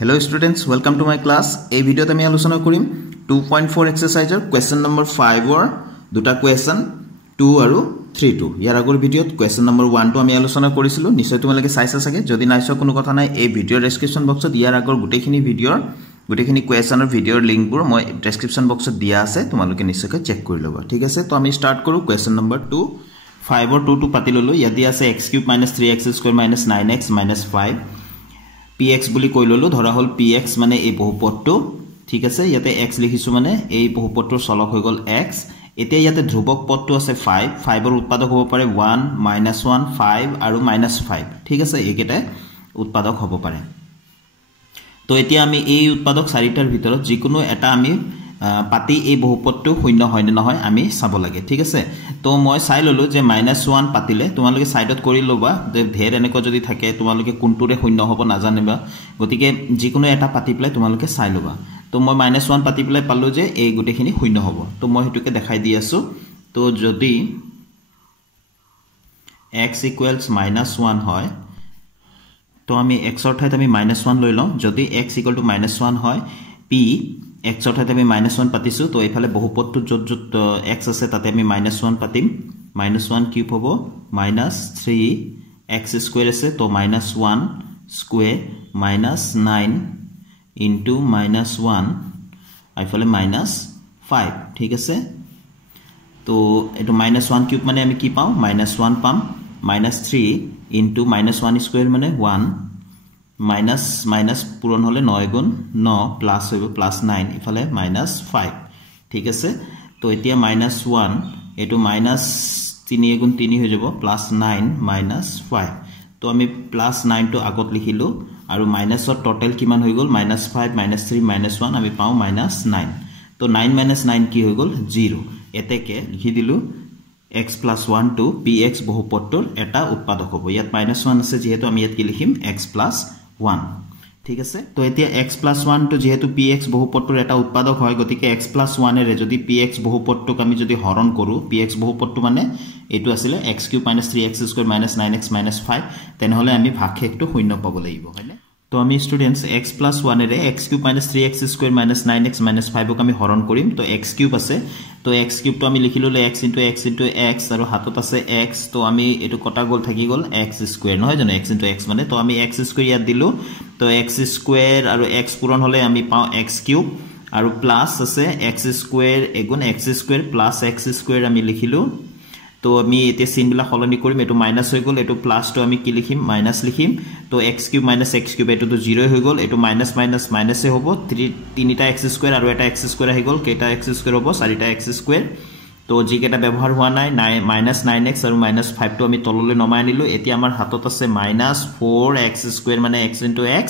Hello students, welcome to my class. এই ভিডিওতে আমি আলোচনা কৰিম 2.4 এক্সাৰসাইজৰ কোৱেশ্চন নম্বৰ 5 ৰ দুটা কোৱেশ্চন 2 আৰু 3 ইয়াৰ আগৰ ভিডিওত কোৱেশ্চন নম্বৰ 1 টো আমি আলোচনা কৰিছিলো নিশ্চয় তোমালোকে চাইছা চাগে যদি নাইছো কোনো কথা নাই এই ভিডিওৰ ডেসক্ৰিপচন বক্সত ইয়াৰ আগৰ গুটেখিনি কোৱেশ্চনৰ ভিডিওৰ লিংকবোৰ মই ডেসক্ৰিপচন বক্সত দিয়া আছে তোমালোকে নিশ্চয়কৈ চেক কৰি লবা ঠিক আছে তো আমি স্টাৰ্ট কৰো কোৱেশ্চন নম্বৰ 2 5 or 2 to পাতি ললো ইয়াদি আছে x cube minus 3x square minus 9x minus 5 px বুলি কই ললো ধৰা হল px মানে এই বহুপদটো ঠিক আছে ইয়াতে x লিখিছো মানে এই বহুপদটোৰ চলক হৈ গল x এতিয়া ইয়াতে ধ্ৰুবক পদটো আছে 5 5 ৰ উৎপাদক হ'ব পাৰে 1 -1 5 আৰু -5 ঠিক আছে এইকেটা উৎপাদক হ'ব পাৰে তো এতিয়া আমি এই উৎপাদক চাৰিটাৰ ভিতৰত যিকোনো এটা আমি পাতি এই বহুপদটো শূন্য হয় নে নহয় আমি চাব লাগে ঠিক আছে তো মই চাই ললো যে -1 পাতিলে তোমালোকে সাইডত কৰি লবা যে ধেৰ এনেকৈ যদি থাকে তোমালোকে কোনটোৰে শূন্য হ'ব নাজানিবা গতিকে যিকোনো এটা পাতি প্লাই তোমালোকে চাই লবা তো মই -1 পাতি প্লাই পালো যে এই গুটেখিনি শূন্য হ'ব তো মই হেতুকে দেখাই দি আছো তো যদি x = -1 হয় তো আমি x অৰ ঠাইত আমি -1 লৈ লওঁ যদি x = -1 হয় p x অৰ ঠাইত আমি -1 পাতিছো তো এইফালে বহুপদটো যত x আছে তাতে আমি -1 পাতিম -1 কিউব হ'ব -3x স্কয়াৰ আছে তো -1 স্কয়াৰ -9 into -1 আইফালে -5 ঠিক আছে তো এটো -1 কিউব মানে আমি কি পাও -1 পাম -3 into -1 স্কয়াৰ মানে 1 minus minus পূৰণ হলে 9 গুণ 9 প্লাস হ'ব প্লাস 9 ইফালে -5 ঠিক আছে তো এতিয়া -1 এটো -3 গুণ 3 হৈ যাব +9 -5 তো আমি +9 টো আগত লিখিলো আৰু মাইনাসৰ টোটাল কিমান হৈ গল -5 -3 -1 আমি পাও -9 তো 9 - 9 কি হৈ গল 0 এতেকে লিখি দিলো x + 1 to px বহুপদটোৰ এটা উৎপাদক হ'ব ইয়াত -1 আছে যেহেতু আমি ইয়াত কি লিখিম x + 1 ঠিক আছে তো এতিয়া x + 1 to যেহেতু px বহুপদটোৰ এটা উৎপাদক হয় গতিকে x + 1 এৰে যদি px বহুপদটোক আমি যদি হৰণ কৰো px বহুপদটো মানে এটো আছিল x³ - 3x² - 9x - 5 তেনহলে আমি ভাগশেষটো শূন্য পাব লাগিব হয়নে তো আমি স্টুডেন্টস x + 1 এৰে x³ - 3x² - 9x - 5 ক আমি হৰণ কৰিম তো x³ আছে তো x³ তো আমি লিখিলো x * x * x আৰু হাতত আছে x তো আমি এটো কটা গল থাকি গল x² নহয় জানো x * x মানে তো আমি x² ইয়াত দিলো তো x² আৰু x পূৰণ হলে আমি পাও x³ আৰু প্লাস আছে x² এগুণ x² + x² আমি লিখিলো তো আমি এতে চিন বিলা হলনি কৰিম এটো মাইনাস হৈ গল এটো প্লাস তো আমি কি লিখিম মাইনাস লিখিম তো x³ - x³ এটো তো 0 হৈ গল এটো মাইনাস মাইনাস মাইনাসে হ'ব 3টা x² আৰু এটা x² আহি গল কেটা x² হ'ব 4টা x² তো জি কেটা ব্যৱহাৰ হোৱা নাই -9x আৰু -5 টো আমি তললৈ নমাই আনিলো এতিয়া আমাৰ হাতত আছে -4x² মানে x * x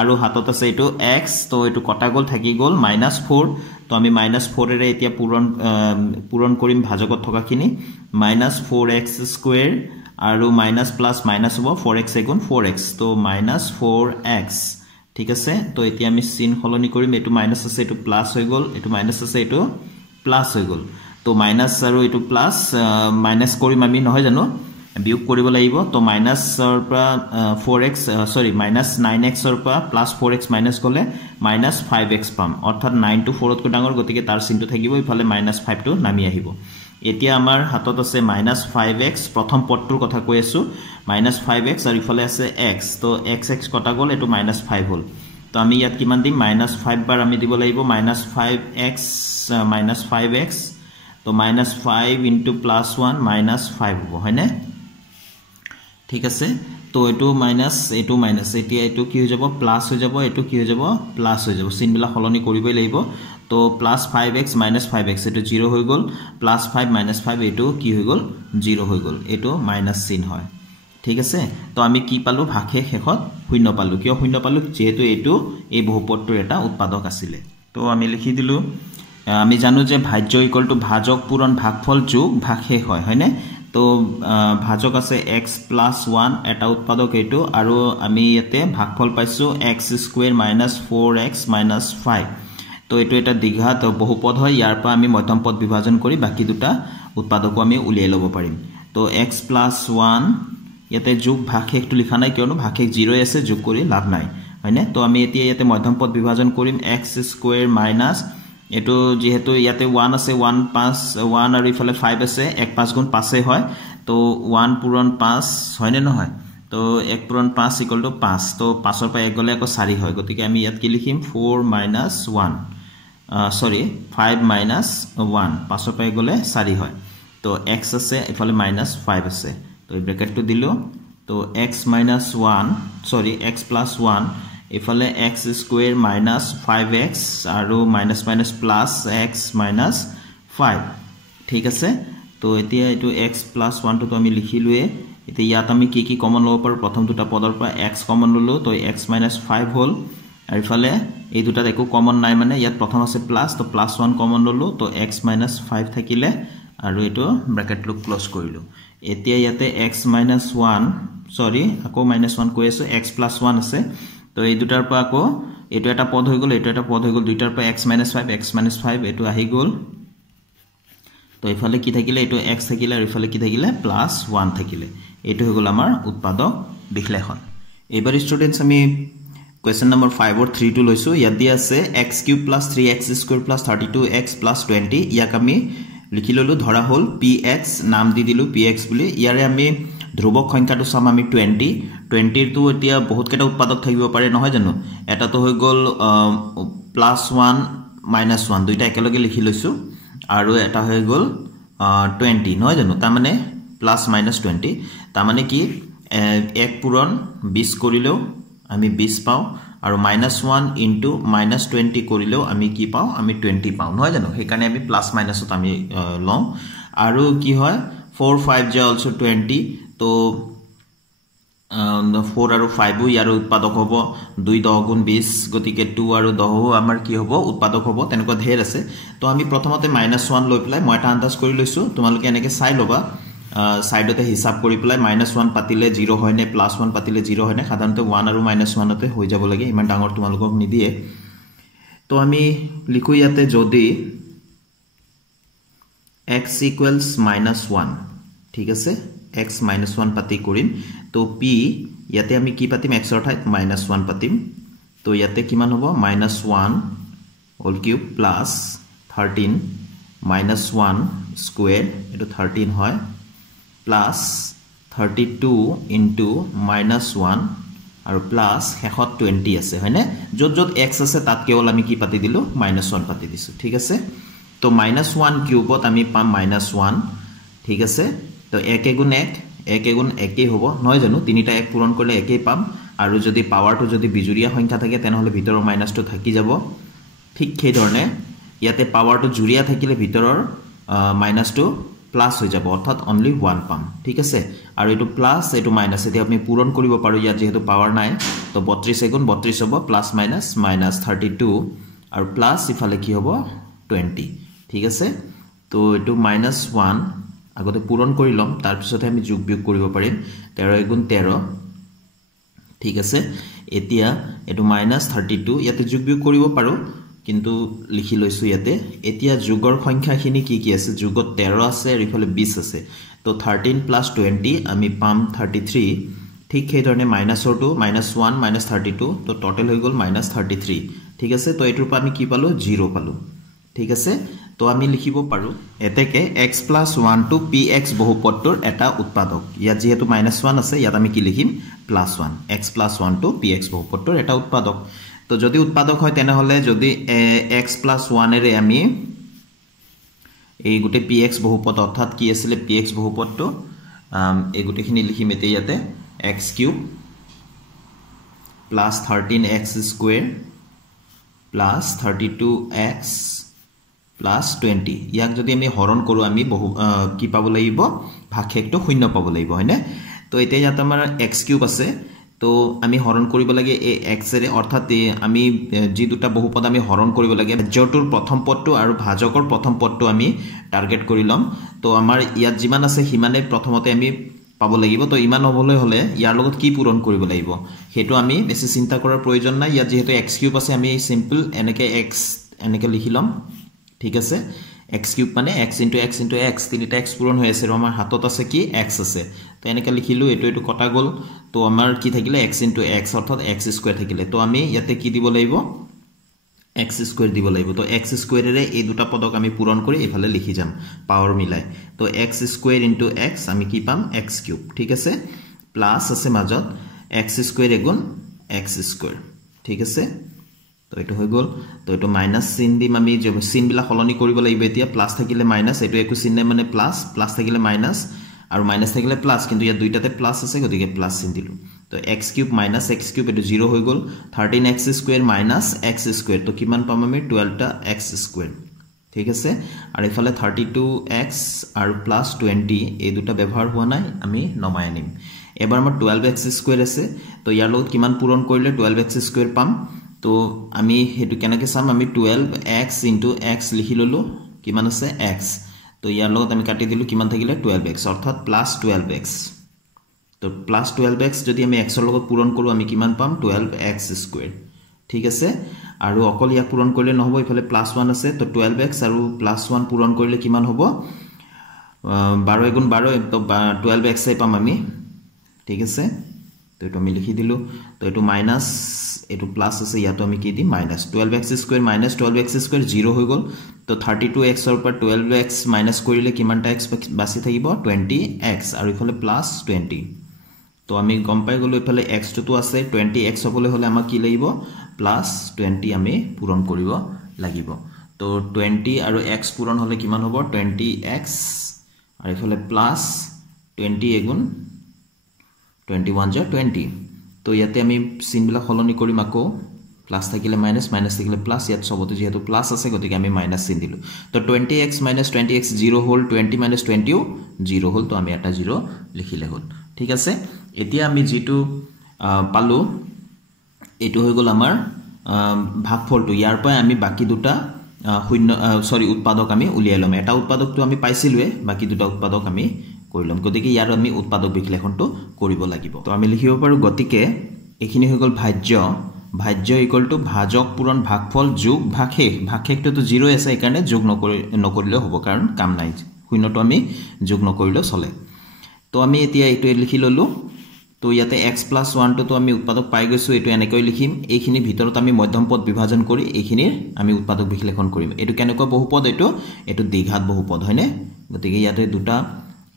আৰু হাতত আছে এটো x তো এটো কটা গল থাকি গল -4 তো আমি -4 এৰে এতিয়া পূৰণ কৰিম ভাজকত থকাখিনি -4x² আৰু মাইনাস প্লাস মাইনাস হ'ব 4x এগুণ 4x তো -4x ঠিক আছে তো এতিয়া আমি চিন হলনি কৰিম এটো মাইনাস আছে এটো প্লাস হৈ গল এটো মাইনাস আছে এটো প্লাস হৈ গল তো মাইনাস আৰু এটো প্লাস মাইনাস কৰিম আমি নহয় জানো বিয়োগ কৰিব লাগিব তো মাইনাসৰ পৰা 4x সৰি -9x ৰ পৰা +4x মাইনাস গলে -5x পাম অৰ্থাৎ 9 to 4 তকৈ ডাঙৰ গতিকে তাৰ চিনটো থাকিব ইফালে -5 টো নামি আহিব এতিয়া আমাৰ হাতত আছে -5x প্ৰথম পদটোৰ কথা কৈ আছো -5x আৰু ইফালে আছে x তো x কটা গল এটো -5 হল তো আমি ইয়াত কিমান দিম -5 বাৰ আমি দিব লাগিব -5x তো -5 into +1 -5 হ'ব হয়নে ঠিক আছে তো এটো মাইনাস এটো মাইনাস এতিয়া এটো কি হৈ যাব প্লাস হৈ যাব এটো কি হৈ যাব প্লাস হৈ যাব চিন বিলা হলনি কৰিবই লাগিব তো +5x - 5x এটো 0 হৈ গল +5 - 5 এটো কি হৈ গল 0 হৈ গল এটো মাইনাস চিন হয় ঠিক আছে তো আমি কি পালো ভাগশেষ শেষত শূন্য পালো কিয় শূন্য পালো যেহেতু এটো এই বহুপদটোৰ এটা উৎপাদক আছিল তো আমি লিখি দিলো আমি জানো যে ভাজ্য = ভাজক পূৰণ ভাগফল যোগ ভাগশেষ হয় হয়নে তো ভাজক আছে x + 1 এটা উৎপাদক এটো আৰু আমি ইয়াতে ভাগফল পাইছো x² - 4x - 5 তো এটো এটা দ্বিঘাত বহুপদ হয় ইয়াৰ পৰা আমি মধ্যম পদ বিভাজন কৰি বাকি দুটা উৎপাদকও আমি উলিয়াই লব পাৰিম তো x + 1 ইয়াতে যোগ ভাগশেষটো লিখা নাই কিয়নো ভাগশেষ 0 আছে যোগ কৰি লাভ নাই হয়নে তো আমি এতিয়া ইয়াতে মধ্যম পদ বিভাজন কৰিম x স্কয়াৰ মাইনাস এটো যেহেতু ইয়াতে 1 আছে 1 5 1 আৰু ইফালে 5 আছে 1 5 গুণ 5 এ হয় তো 1 পূৰণ 5 হয়নে নহয় তো 1 পূৰণ 5 ইকুৱেল টু 5 তো 5 ৰ পৰা 1 গলে আকৌ 4 হয় গতিকে আমি ইয়াত কি লিখিম 4 minus 1 sorry 5 minus 1 5 ৰ পৰা 1 গলে 4 হয় তো x আছে ইফালে minus 5 আছে তো এই ব্ৰেকেটটো দিলো তো x minus 1 sorry x plus 1 ইফালে x স্কয়াৰ minus 5x আৰু minus minus plus x minus 5 ঠিক আছে তো এতিয়া এটো x plus 1 টো আমি লিখিলোৱে এতিয়া ইয়াত আমি কি কমন লব পাৰো প্ৰথম দুটা পদৰ পৰা x কমন ললো তো x minus 5 হল আৰু ইফালে এই দুটাত একো কমন নাই মানে ইয়াত প্ৰথম আছে প্লাস তো প্লাস 1 কমন ললো তো x minus 5 থাকিলে আৰু এটো ব্ৰেকেট লুক ক্লোজ কৰিলো এতিয়া ইয়াতে x minus 1 sorry আকৌ minus 1 কৈ আছে x plus 1 আছে তো এই দুটাৰ পৰা আকৌ এটো এটা পদ হৈ গল এটো এটা পদ হৈ গল দুটাৰ পৰা x minus 5 এটো আহি গল তো ইফালে কি থাকিলে এটো x থাকিলে আৰু ইফালে কি থাকিলে প্লাস 1 থাকিলে এটো হৈ গল আমাৰ উৎপাদক বিশ্লেষণ এবাৰ স্টুডেন্টস আমি question number 5 or 3 to লৈছো ইয়াত দিয়া আছে x cube plus 3x square plus 32x plus 20 ইয়াক আমি লিখি ললো ধৰা হল px নাম দি দিলু px বুলি ইয়াৰে আমি ধ্ৰুবক সংখ্যাটো চাম আমি 20 টো এতিয়া বহুত কেটা উৎপাদক থাকিব পাৰে নহয় জানো এটা তো হৈ গল +1 -1 দুইটা একেলগে লিখি লৈছো আৰু এটা হৈ গল 20 নহয় জানো তাৰ মানে প্লাস মাইনাস 20 তাৰ মানে কি 1 পূৰণ 20 কৰিলেও আমি 20 পাও আৰু -1 into -20 কৰিলেও আমি কি পাও আমি 20 পাও নহয় জানো হেকাৰণে আমি প্লাস মাইনাসত আমি লম আৰু কি হয় 4 5 যে also 20 তো 4 আৰু 5 ইয়াৰ উৎপাদক হ'ব 2 10 গুণ 20 গতিকে 2 আৰু 10 আমাৰ কি হ'ব উৎপাদক হ'ব তেনেকুৱা ধেৰ আছে তো আমি প্ৰথমতে -1 লৈ পেলাই মই এটা আন্দাজ কৰি লৈছো তোমালোকে এনেকে চাই লবা সাইডতে হিসাব কৰি পেলাই -1 পাতিলে 0 হয় নে +1 পাতিলে 0 হয় নে সাধাৰণতে 1 আৰু -1 তে হৈ যাব লাগে ইমান ডাঙৰ তোমালোকক নিদিয়ে তো আমি লিখো ইয়াতে যদি x equals -1 ঠিক আছে x -1 পাতি কৰিম তো p ইয়াতে আমি কি পাতিম x অৰ ঠাইত -1 পাতিম তো ইয়াতে কিমান হ'ব -1 হোল কিউব প্লাস 13 -1 স্কয়াৰ এটো 13 হয় plus 32 into -1 আৰু প্লাস হেখত 20 আছে হয়নে যত যত x আছে তাত কেৱল আমি কি পাতি দিলো -1 পাতি দিছো ঠিক আছে তো -1 কিউবত আমি পাম -1 ঠিক আছে তো 1 গুণ 1 গুণ 1 হ'ব নহয় জানো তিনিটা 1 পূৰণ কৰিলে 1 পাম আৰু যদি পাৱাৰটো যদি বিজুৰীয়া সংখ্যা থাকে তেনেহলে ভিতৰৰ মাইনাসটো থাকি যাব ঠিক সেই ধৰণে ইয়াতে পাৱাৰটো জুৰিয়া থাকিলে ভিতৰৰ মাইনাসটো প্লাস হৈ যাব অৰ্থাৎ অনলি 1 পাম ঠিক আছে আৰু এটো প্লাস এটো মাইনাস এতিয়া আমি পূৰণ কৰিব পাৰো ইয়াত যেহেতু পাৱাৰ নাই তো 32 গুণ 32 হ'ব প্লাস মাইনাস -32 আৰু প্লাস ইফালে কি হ'ব 20 ঠিক আছে তো এটো -1 আগতে পূৰণ কৰি লম তাৰ পিছতে আমি যোগ বিয়োগ কৰিব পাৰিম 13 গুণ 13 ঠিক আছে এতিয়া এটো -32 ইয়াতে যোগ বিয়োগ কৰিব পাৰো কিন্তু লিখি লৈছো ইয়াতে এতিয়া যোগৰ সংখ্যাখিনি কি আছে যোগত 13 আছে আৰু ইফালে 20 আছে তো 13 + 20 আমি পাম 33 ঠিক সেই ধৰণে মাইনাসৰটো -1 -32 তো টোটাল হৈ গল -33 ঠিক আছে তো এটোৰ পৰা আমি কি পালো 0 পালো ঠিক আছে তো আমি লিখিব পাৰো এতেকে x + 1 to px বহুপদটোৰ এটা উৎপাদক ইয়াত যেহেতু -1 আছে ইয়াত আমি কি লিখিম +1 x + 1 to px বহুপদটোৰ এটা উৎপাদক তো যদি উৎপাদক হয় তেনেহলে যদি x + 1 এৰে আমি এই গুটে px বহুপদ অৰ্থাৎ কি আছিল px বহুপদটো এই গুটেখিনি লিখিম এতে ইয়াতে x³ + 13x² + 32x + 20 ইয়াক যদি আমি হৰণ কৰো আমি বহু কি পাব লাগিব ভাগশেষটো শূন্য পাব লাগিব হয়নে তো এতিয়া ইয়াত আমাৰ x³ আছে তো আমি হৰণ কৰিব লাগে এই x এৰে অৰ্থাৎ আমি যি দুটা বহুপদ আমি হৰণ কৰিব লাগে জটোৰ প্ৰথম পদটো আৰু ভাজকৰ প্ৰথম পদটো আমি টাৰ্গেট কৰি লম তো আমাৰ ইয়াত যিমান আছে হিমানে প্ৰথমতে আমি পাব লাগিব তো ইমান হবলৈ হলে ইয়াৰ লগত কি পূৰণ কৰিব লাগিব হেতু আমি বেছি চিন্তা কৰাৰ প্ৰয়োজন নাই ইয়াত যেহেতু x³ আছে আমি সিম্পল এনেকে x এনেকে লিখি লম ঠিক আছে x³ মানে x * x * x তিনিটা x পূৰণ হৈ আছে আৰু আমাৰ হাতত আছে কি x আছে তো এনেকৈ লিখিলোঁ এইটো কটা গ'ল তো আমাৰ কি থাকিলে x ইনটু x অৰ্থাৎ x স্কয়াৰ থাকিলে তো আমি ইয়াতে কি দিব লাগিব x স্কয়াৰ দিব লাগিব তো x স্কয়াৰেৰে এই দুটা পদক আমি পূৰণ কৰি এফালে লিখি যাম পাৱাৰ মিলাই তো x স্কয়াৰ ইনটু x আমি কি পাম x কিউব ঠিক আছে প্লাস আছে মাজত x স্কয়াৰ এগুণ x স্কয়াৰ ঠিক আছে তো এটো হৈ গল তো এটো মাইনাস চিন দিম আমি যে চিন বিলা হলনি কৰিব লাগিব এতিয়া প্লাস থাকিলে মাইনাস এটো একো চিন নাই মানে প্লাস প্লাস থাকিলে মাইনাস আৰু মাইনাস থাকিলে প্লাস কিন্তু ইয়া দুইটাতে প্লাস আছে গতিকে প্লাস চিন দিলু তো x cube minus x cube এটো 0 হৈ গল 13x square minus x square তো কিমান পাম আমি 12 টা x স্কয়াৰ ঠিক আছে আৰু ইফালে 32x আৰু প্লাস 20 এই দুটা ব্যৱহাৰ হোৱা নাই আমি নমাই আনিম এবাৰ আমাৰ 12x স্কয়াৰ আছে তো ইয়াৰ লগত কিমান পূৰণ কৰিলে 12x স্কয়াৰ পাম তো আমি হেতু কেনেকৈ চাম আমি 12x * x লিখি ললো কিমান আছে x তো ইয়াৰ লগত আমি কাটি দিলু কিমান থাকিলে 12x অৰ্থাৎ +12x তো +12x যদি আমি x ৰ লগত পূৰণ কৰো আমি কিমান পাম 12x স্কয়াৰ ঠিক আছে আৰু অকল ইয়া পূৰণ কৰিলে নহব ইফালে +1 আছে তো 12x আৰু +1 পূৰণ কৰিলে কিমান হ'ব 12 গুণ 12 তো 12x আই পাম আমি ঠিক আছে তো এটো আমি লিখি দিলু তো এটো মাইনাস এটো প্লাস আছে ইয়াতো আমি কি দি minus 12x square minus 12x square 0 হৈ গল তো 32x ৰ পৰা 12x মাইনাস কৰিলে কিমানটা x বাছি থাকিব 20x আৰু ইফালে প্লাস 20 তো আমি গম পাই গলো ইফালে x তো আছে 20x হবলে হলে আমাক কি লাগিব প্লাস 20 আমি পূৰণ কৰিব লাগিব তো 20 আৰু x পূৰণ হলে কিমান হ'ব 20x আৰু ইফালে প্লাস 20 এগুণ 21 * 20 তো ইয়াতে আমি চিন বিলা হলনি কৰিম আকৌ প্লাস থাকিলে মাইনাস মাইনাস থাকিলে প্লাস ইয়াত সবতে যেহেতু প্লাস আছে গতিকে আমি মাইনাস চিন দিলু তো 20x - 20x 0 হল 20 - 20 ও 0 হল তো আমি এটা 0 লিখিলে হল ঠিক আছে এতিয়া আমি যেটো পালো এটো হৈ গল আমাৰ ভাগফলটো ইয়াৰ পৰা আমি বাকি দুটা শূন্য উৎপাদক আমি উলিয়াই লম এটা উৎপাদকটো আমি পাইছিলৱে বাকি দুটা উৎপাদক আমি কৰিলম গতিকে ইয়াৰ আমি উৎপাদক বিশ্লেষণটো কৰিব লাগিব তো আমি লিখিব পাৰো গতিকে এখিনি হৈ গল ভাজ্য ইকুয়াল টু ভাজক পূৰণ ভাগফল যোগ ভাগশেষ ভাগশেষটো তো 0 আছে এই কাৰণে যোগ নকৰিলে হ'ব কাৰণ কাম নাই শূন্যটো আমি যোগ নকৰিলে চলে তো আমি এতিয়া এটো লিখি ললো তো ইয়াতে x + 1 তো আমি উৎপাদক পাই গৈছো এটো এনেকৈ লিখিম এইখিনি ভিতৰত আমি মধ্যম পদ বিভাজন কৰি এইখিনিৰ আমি উৎপাদক বিশ্লেষণ কৰিম এটো কেনেকৈ বহুপদ এটো দ্বিঘাত বহুপদ হয়নে গতিকে ইয়াতে দুটা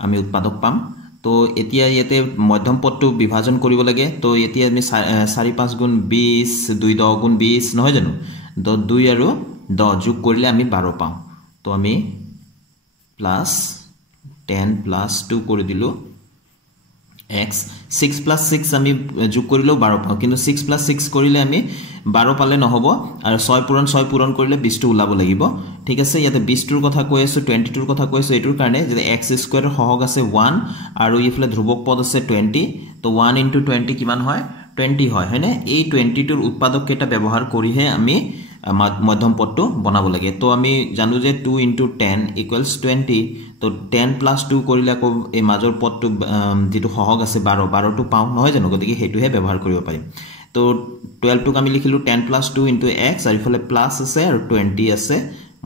আমি উৎপাদক পাম তো এতিয়া ইয়াতে মধ্যম পদটো বিভাজন কৰিব লাগে তো এতিয়া আমি 4 5 গুণ 20 2 10 গুণ 20 নহয় জানো 2 আৰু 10 যোগ কৰিলে আমি 12 পাম তো আমি +10 + 2 কৰি দিলো x 6 + 6 আমি যোগ কৰিলেও 12 পাও কিন্তু 6 + 6 কৰিলে আমি 12 পালে নহব আৰু 6 পূৰণ কৰিলে 20 টো উলাব লাগিব ঠিক আছে ইয়াতে 20 টোৰ কথা কৈ আছো 20 টোৰ কথা কৈছো এটোৰ কাৰণে যে x স্কয়াৰ সহগ আছে 1 আৰু ইফালে ধ্ৰুবক পদ আছে 20 তো 1 * 20 কিমান হয় 20 হয় হয়নে এই 20 টোৰ উৎপাদক কেটা ব্যৱহাৰ কৰিহে আমি মধ্যম পদটো বনাব লাগে তো আমি জানো যে 2 * 10 = 20 তো 10 + 2 কৰিলে আকৌ এই মাজৰ পদটো যেটো সহগ আছে 12 টো পাও নহয় জানো গতিকে হেতুহে ব্যৱহাৰ কৰিব পাৰিম তো 12 টোক আমি লিখিলো 10 + 2 * x আৰু ইফালে প্লাস আছে আৰু 20 আছে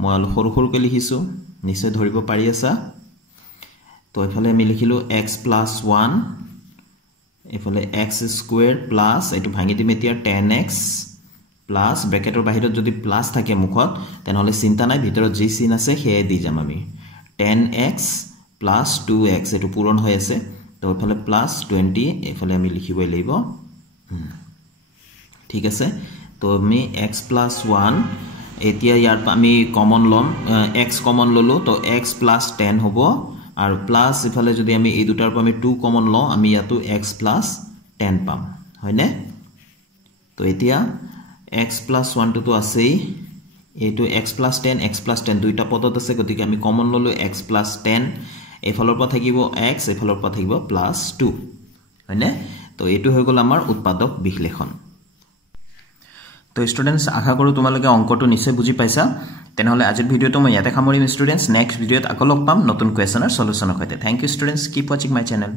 মই অলপ সৰুকৈ লিখিছো নিশ্চয় ধৰিব পাৰি আছা তো ইফালে আমি লিখিলো x + 1 ইফালে x স্কয়াৰ প্লাস এটো ভাঙি দিম এতিয়া 10x প্লাস ব্ৰ্যাকেটৰ বাহিৰত যদি প্লাস থাকে মুখত তেনহলে চিন্তা নাই ভিতৰত যি চিন আছে হেই দি যাম আমি 10x + 2x এটো পূৰণ হৈ আছে তো ইফালে +20 ইফালে আমি লিখিবই লাগিব ঠিক আছে তো আমি x + 1 এতিয়া ইয়াৰ আমি কমন লম x কমন ললো তো x + 10 হ'ব আৰু প্লাস ইফালে যদি আমি এই দুটাৰ পৰা আমি 2 কমন লও আমি ইয়াতো x + 10 পাম হয়নে তো এতিয়া x + 1 তো আছেই এটো x + 10 দুইটা পদত আছে গতিকে আমি কমন ললো x + 10 এফালৰ পৰা থাকিব x এফালৰ পৰা থাকিব +2 হয়নে তো এটো হৈ গল আমাৰ উৎপাদক বিশ্লেষণ তো স্টুডেন্টস আশা কৰো তোমালোকে অংকটো নিশ্চয় বুজি পাইছা তেনহলে আজিৰ ভিডিওটো মই ইয়াতে সামৰিম স্টুডেন্টস নেক্সট ভিডিওত আকৌ লগ পাম নতুন কোৱেশ্যনৰ সলিউশনৰ সৈতে thank you students keep watching my channel